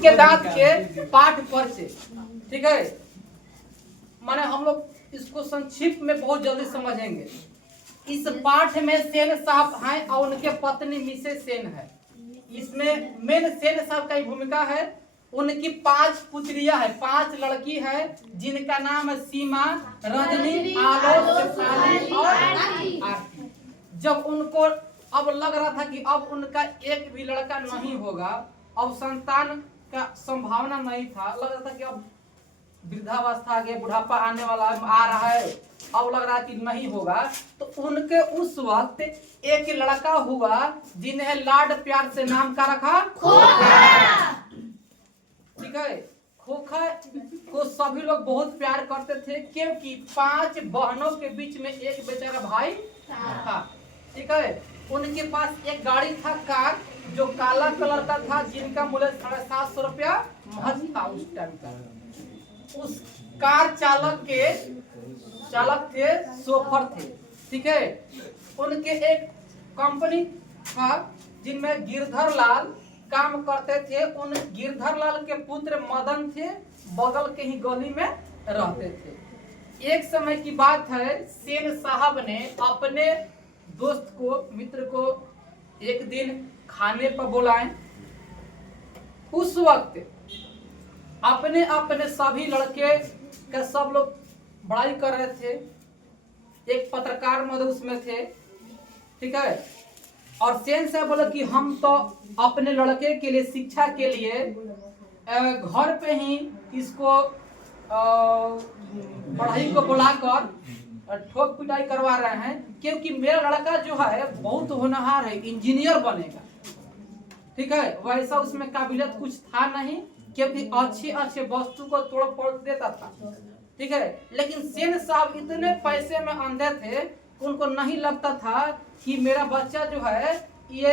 के दांत के पाठ पर से, ठीक है। माने हम लोग इसको संक्षिप्त में बहुत जल्दी समझेंगे। इस पाठ में सेन साहब हैं और उनके पत्नी मिसेस सेन है। इसमें मेन सेन साहब का भूमिका है। उनकी 5 पुत्रियां है, 5 लड़की है, जिनका नाम है सीमा, रजनी, आलोक, शेफाली और आरती। जब उनको अब लग रहा था कि अब उनका एक भी लड़का नहीं होगा, अब संतान का संभावना नहीं था, लग रहा था कि अब वृद्धावस्था आ गया, बुढ़ापा आने वाला आ रहा है, अब लग रहा कि नहीं होगा, तो उनके उस वक्त एक लड़का हुआ जिन्हें लाड प्यार से नाम का रखा खोखा। ठीक है, खोखा को सभी लोग बहुत प्यार करते थे, क्योंकि 5 बहनों के बीच में एक बेचारा भाई था। ठीक है, उनके पास एक गाड़ी था, कार, जो काला कलर का था, जिनका मूल्य 750 रुपया महज था उस टाइम का। उस कार चालक थे सोफर थे। ठीक है, उनके एक कंपनी था जिनमें गिरधर लाल काम करते थे। उन गिरधर लाल के पुत्र मदन थे, बगल के ही गली में रहते थे। एक समय की बात है, सेन साहब ने अपने दोस्त को, मित्र को एक दिन खाने पर बुलाए। उस वक्त अपने अपने सभी लड़के का सब लोग बड़ाई कर रहे थे। एक पत्रकार महोदय उसमें थे। ठीक है, और सेन साहब बोले कि हम तो अपने लड़के के लिए, शिक्षा के लिए घर पे ही इसको पढ़ाई को बुलाकर ठोक पिटाई करवा रहे हैं, क्योंकि मेरा लड़का जो है बहुत होनहार है, इंजीनियर बनेगा। ठीक है, वैसा उसमें काबिलियत कुछ था नहीं, क्योंकि अच्छे वस्तु को तोड़ फोड़ देता था। ठीक है, लेकिन सेन साहब इतने पैसे में अंधे थे, उनको नहीं लगता था कि मेरा बच्चा जो है ये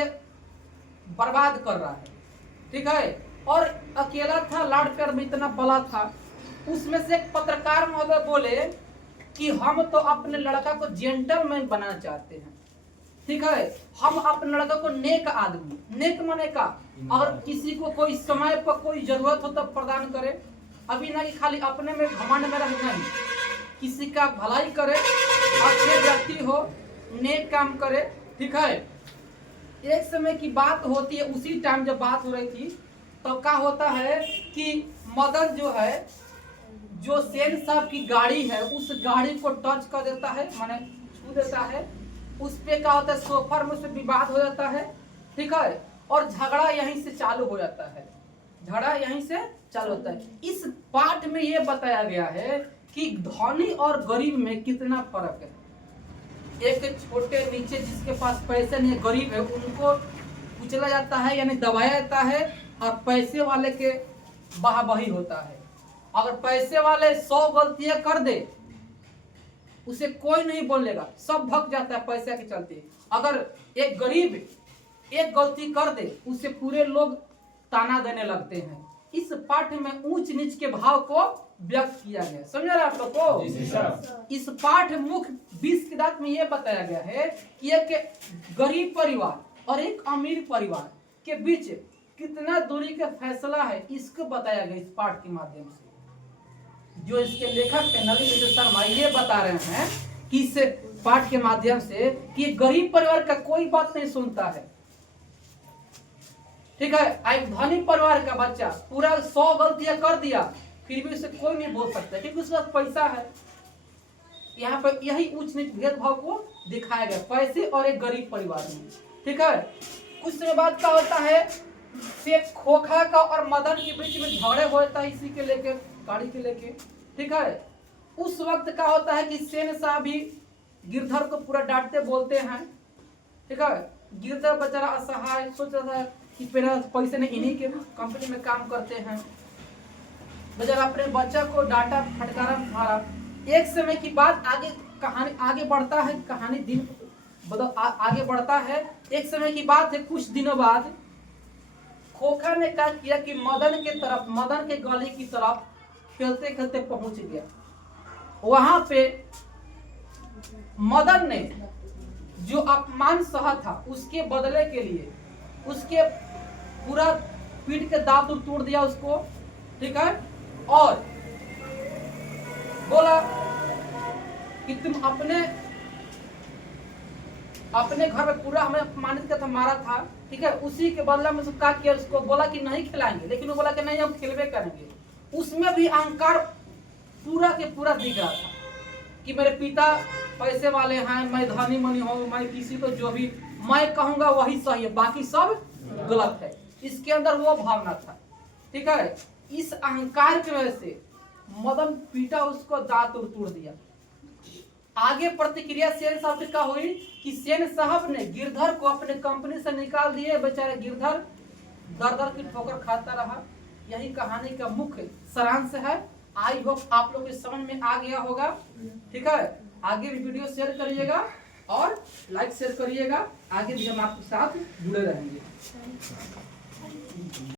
बर्बाद कर रहा है। ठीक है, और अकेला था, लाड प्यार में इतना बला था। उसमें से एक पत्रकार महोदय बोले कि हम तो अपने लड़का को जेंटलमैन बनाना चाहते हैं। ठीक है, हम अपने लड़का को नेक आदमी, नेक माने का, अगर किसी को कोई समय पर कोई जरूरत हो तब प्रदान करे, अभी ना कि खाली अपने में घमंड में रहे, नहीं, किसी का भलाई करे, अच्छे व्यक्ति हो, नेक काम करे। ठीक है, एक समय की बात होती है, उसी टाइम जब बात हो रही थी, तो क्या होता है कि मदन जो है, जो सेन साहब की गाड़ी है, उस गाड़ी को टच कर देता है, माने छू देता है। उस पे क्या होता है, सोफर में उसमें विवाद हो जाता है। ठीक है, और झगड़ा यहीं से चालू हो जाता है, झगड़ा यहीं से चालू होता है। इस पाठ में ये बताया गया है कि धनी और गरीब में कितना फर्क है। एक छोटे नीचे जिसके पास पैसे नहीं, गरीब है, उनको कुचला जाता है, यानी दबाया जाता है, और पैसे वाले के वाहवाही होता है। अगर पैसे वाले 100 गलतियां कर दे, उसे कोई नहीं बोलेगा, सब भग जाता है पैसे के चलते। अगर एक गरीब एक गलती कर दे, उसे पूरे लोग ताना देने लगते हैं। इस पाठ में ऊंच नीच के भाव को व्यक्त किया गया, समझ रहे आप लोग को। इस पाठ मुख्य 20 की दात में यह बताया गया है कि एक गरीब परिवार और एक अमीर परिवार के बीच कितना दूरी का फैसला है, इसको बताया गया इस पाठ के माध्यम से। जो इसके लेखक है नलिनी शर्मा, ये बता रहे हैं कि इस पाठ के माध्यम से कि गरीब परिवार का कोई बात नहीं सुनता है। ठीक है, एक धनी परिवार का बच्चा पूरा 100 गलतियां कर दिया, फिर भी उसे कोई नहीं बोल सकता, क्योंकि उसके पास पैसा है। यहाँ पर यही उच्च नीच भेदभाव को दिखाया गया, पैसे और एक गरीब परिवार में। ठीक है, कुछ समय बाद क्या होता है, से खोखा का और मदन के बीच में झगड़े होता है, इसी के लेके, गाड़ी के लेके। ठीक है, उस वक्त क्या होता है कि सेन साहब भी गिरधर को पूरा डांटते बोलते हैं। ठीक है, गिरधर बेचारा असहाय, सोच रहा था कि मेरा पैसे ने, इन्हीं के कंपनी में काम करते हैं, बेचारा अपने बच्चा को डांटा, फटकारा, मारा। एक समय की बात, आगे कहानी आगे बढ़ता है, कहानी दिन आगे बढ़ता है। एक समय की बात है, कुछ दिनों बाद खोखा ने क्या किया कि मदन के तरफ, मदन के गली की तरफ खेलते खेलते पहुंच गया। वहां पे मदन ने जो अपमान सहा था, उसके बदले के लिए, उसके पूरा पीट के दांत तोड़ दिया उसको, ठीक है, और बोला कि तुम अपने घर में पूरा हमें अपमानित किया था, मारा था, ठीक है, उसी के बदला में क्या किया, उसको बोला कि नहीं खिलाएंगे, लेकिन वो बोला कि नहीं हम खिलवे करेंगे। उसमें भी अहंकार पूरा के पूरा दिख रहा था कि मेरे पिता पैसे वाले हैं, मैं धनी मनी हूँ, मैं किसी को जो भी मैं कहूंगा वही सही है, बाकी सब गलत है। इसके अंदर वो भावना था, ठीक है। इस अहंकार की वजह से मदन पीटा, उसको दांत तोड़ दिया। आगे प्रतिक्रिया सेन साहब की क्या हुई कि सेन साहब ने गिरधर को अपने कंपनी से निकाल दिए। बेचारा गिरधर दर दर की ठोकर खाता रहा। यही कहानी का मुख्य सारांश है। आई होप आप लोग इस समझ में आ गया होगा, ठीक है। आगे भी वीडियो शेयर करिएगा और लाइक शेयर करिएगा, आगे भी हम आपके साथ जुड़े रहेंगे।